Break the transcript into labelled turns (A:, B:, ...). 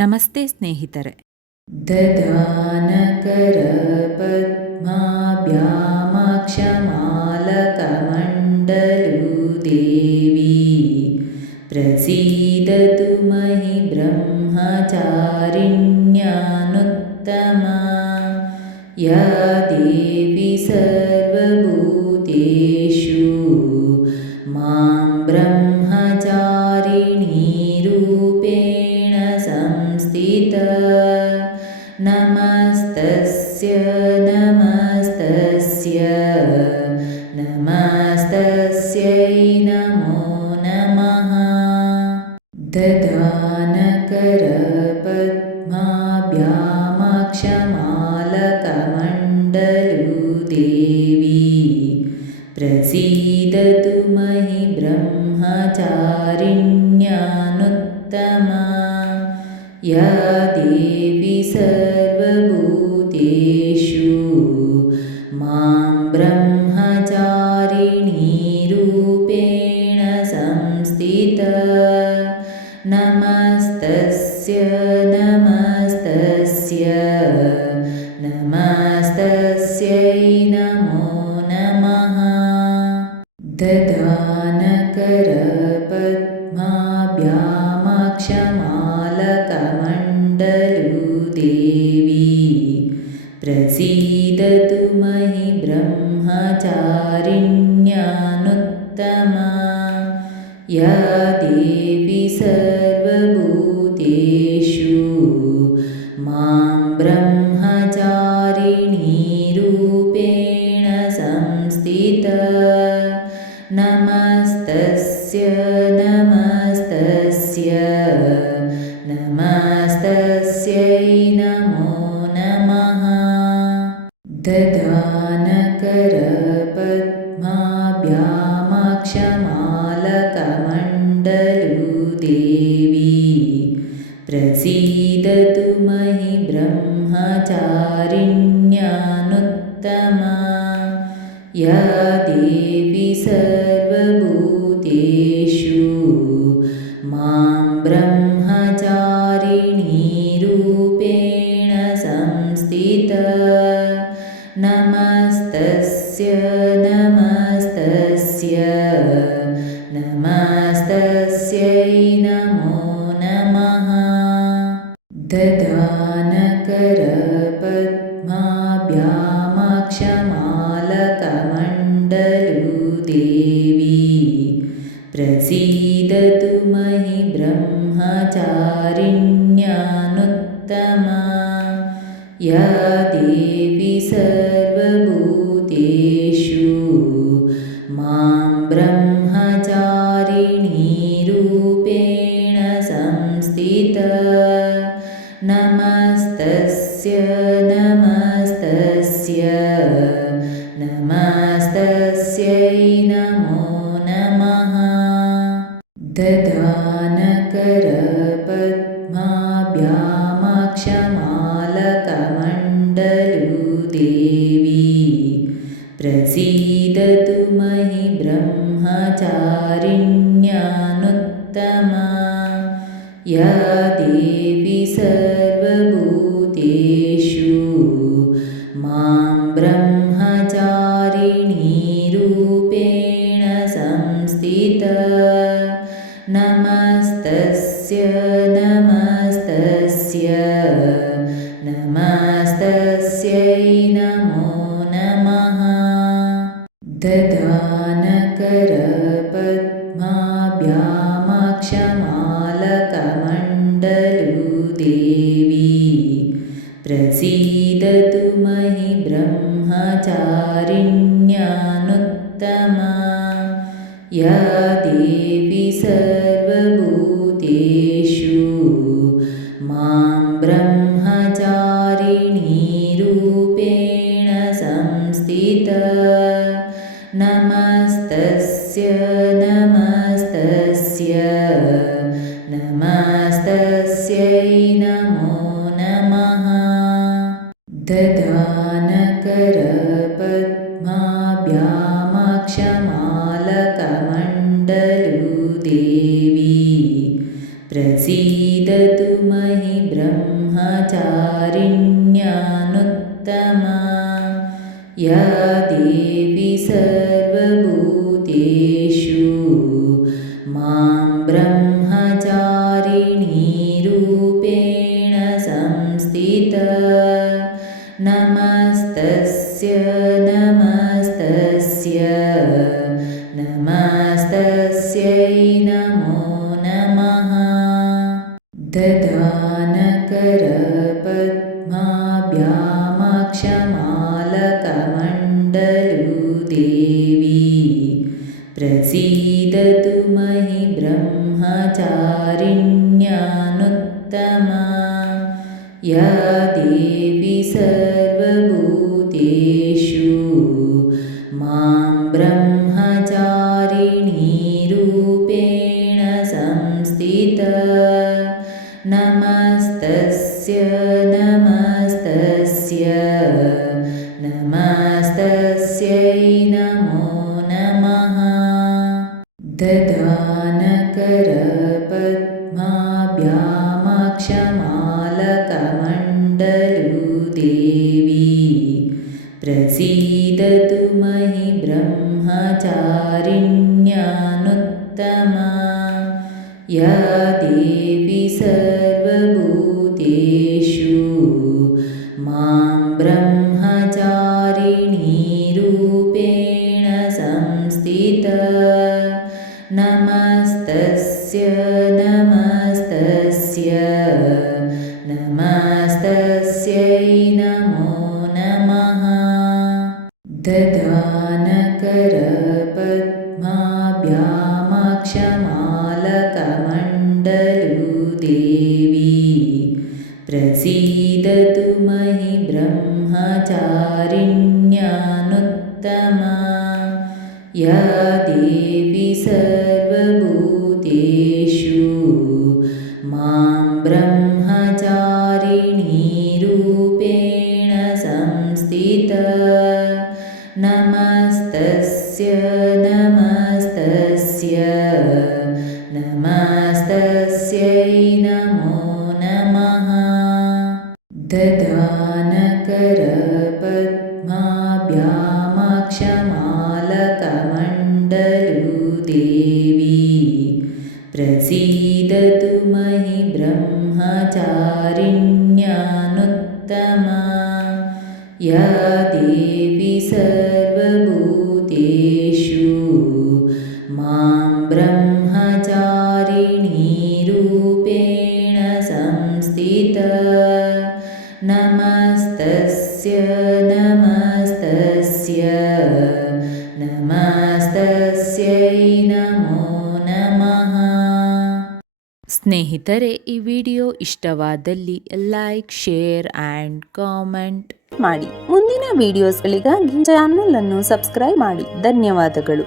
A: ನಮಸ್ತೆ ಸ್ನೇಹಿತರೆ
B: ददानकरपद्माभ्यामाक्षमालकमण्डलु देवी प्रसीदतु महि ब्रह्मचारिण्यानुत्तमा या देवी सर्वभूतेषु मां ब्रह्मचारिणीरूपेण नमस्तस्य नमस्तस्य नमस्तस्यै नमो नमः। ददानकरपद्माभ्यामाक्षमालकमण्डलु देवी प्रसीदतु महि ब्रह्मचारिण्यानुत्तमा। या देवी मां ब्रह्मचारिणीरूपेण संस्थित। नमस्तस्य नमस्तस्य नमस्तस्यै नमो नमः। ददानकरपद्माभ्यामाक्षमालकमण्डलु ब्रह्मचारिण्यानुत्तमा या देवी सर्वभूतेषु मां ब्रह्मचारिणीरूपेण संस्थित। नमस्तस्य नमस्तस्य नमस्तस्यै नमो नमः। ददानकरपद्माभ्यामाक्षमालकमण्डलु देवी प्रसीदतु महि ब्रह्मचारिण्यानुत्तमा या देवी सर्वभूतेषु नमस्तस्य नमस्तस्य नमस्तस्यै नमो नमः। ददानकरपद्माभ्यामाक्षमालकमण्डलु देवी प्रसीदतु महि ब्रह्मचारिण्यानुत्तमा। या देवी सर्वभूतेषु मां ब्रह्मचारिणीरूपेण संस्थित। नमस्तस्य नमस्तस्य नमस्तस्यै नमो नमः। ददानकरपद्माभ्यामाक्षमालकमण्डलु या देवी सर्वभूतेषु मां ब्रह्मचारिणीरूपेण संस्थित। नमस्तस्य नमस्तस्य नमस्तस्यै नमो नमः। ददानकरपद्माभ्यामाक्षमालकमण्डलु ददानकरपद्माभ्यामक्षमालकमण्डलदेवी। प्रसीदतु मयि ब्रह्मचारिण्यानुत्तमा। या देवि स नमस्तस्य नमस्तस्य नमस्तस्यै नमो नमः। ददानकरपद्माभ्यामाक्षमालकमण्डलूदेवी प्रसीदतु मयि ब्रह्मचारिण्यानुत्तमा। या देवी स सर्वभूतेषु मां ब्रह्मचारिणीरूपेण संस्थिता। नमस्तस्य नमस्तस्य नमस्तस्यै नमो नमः। ददानकरपद्माभ्यामक्षमालकमण्डलुदेवी ब्रह्मचारिण्यानुत्तमा। या देवी सर्वभूतेषु मां ब्रह्मचारिणीरूपेण संस्थिता। नमस्तस्य नमस्तस्य नमस्तस्यै नमो नमः ददानकरपद्माभ्यामक्षमालकमण्डलुदेवी प्रसीदतु महि ब्रह्मचारिण्यानुत्तमा नमस्तस्यै नमो नमः। ददानकरपद्माभ्यामक्षमालकमण्डलुदेवी। प्रसीदतु महि ब्रह्मचारिण्यानुत्तमा। या देवी सर्वभूतेषु संस्थिता नमस्तस्य नमस्तस्य नमस्तस्यै नमो नमः ಸ್ನೇಹಿತರೆ ಈ ವಿಡಿಯೋ ಇಷ್ಟವಾದಲ್ಲಿ ಲೈಕ್ ಶೇರ್ ಆ್ಯಂಡ್ ಕಾಮೆಂಟ್
A: ಮಾಡಿ ಮುಂದಿನ ವಿಡಿಯೋಸ್ಗಳಿಗಾಗಿ ಚಾನಲ್ ಅನ್ನು ಸಬ್ಸ್ಕ್ರೈಬ್ ಮಾಡಿ ಧನ್ಯವಾದಗಳು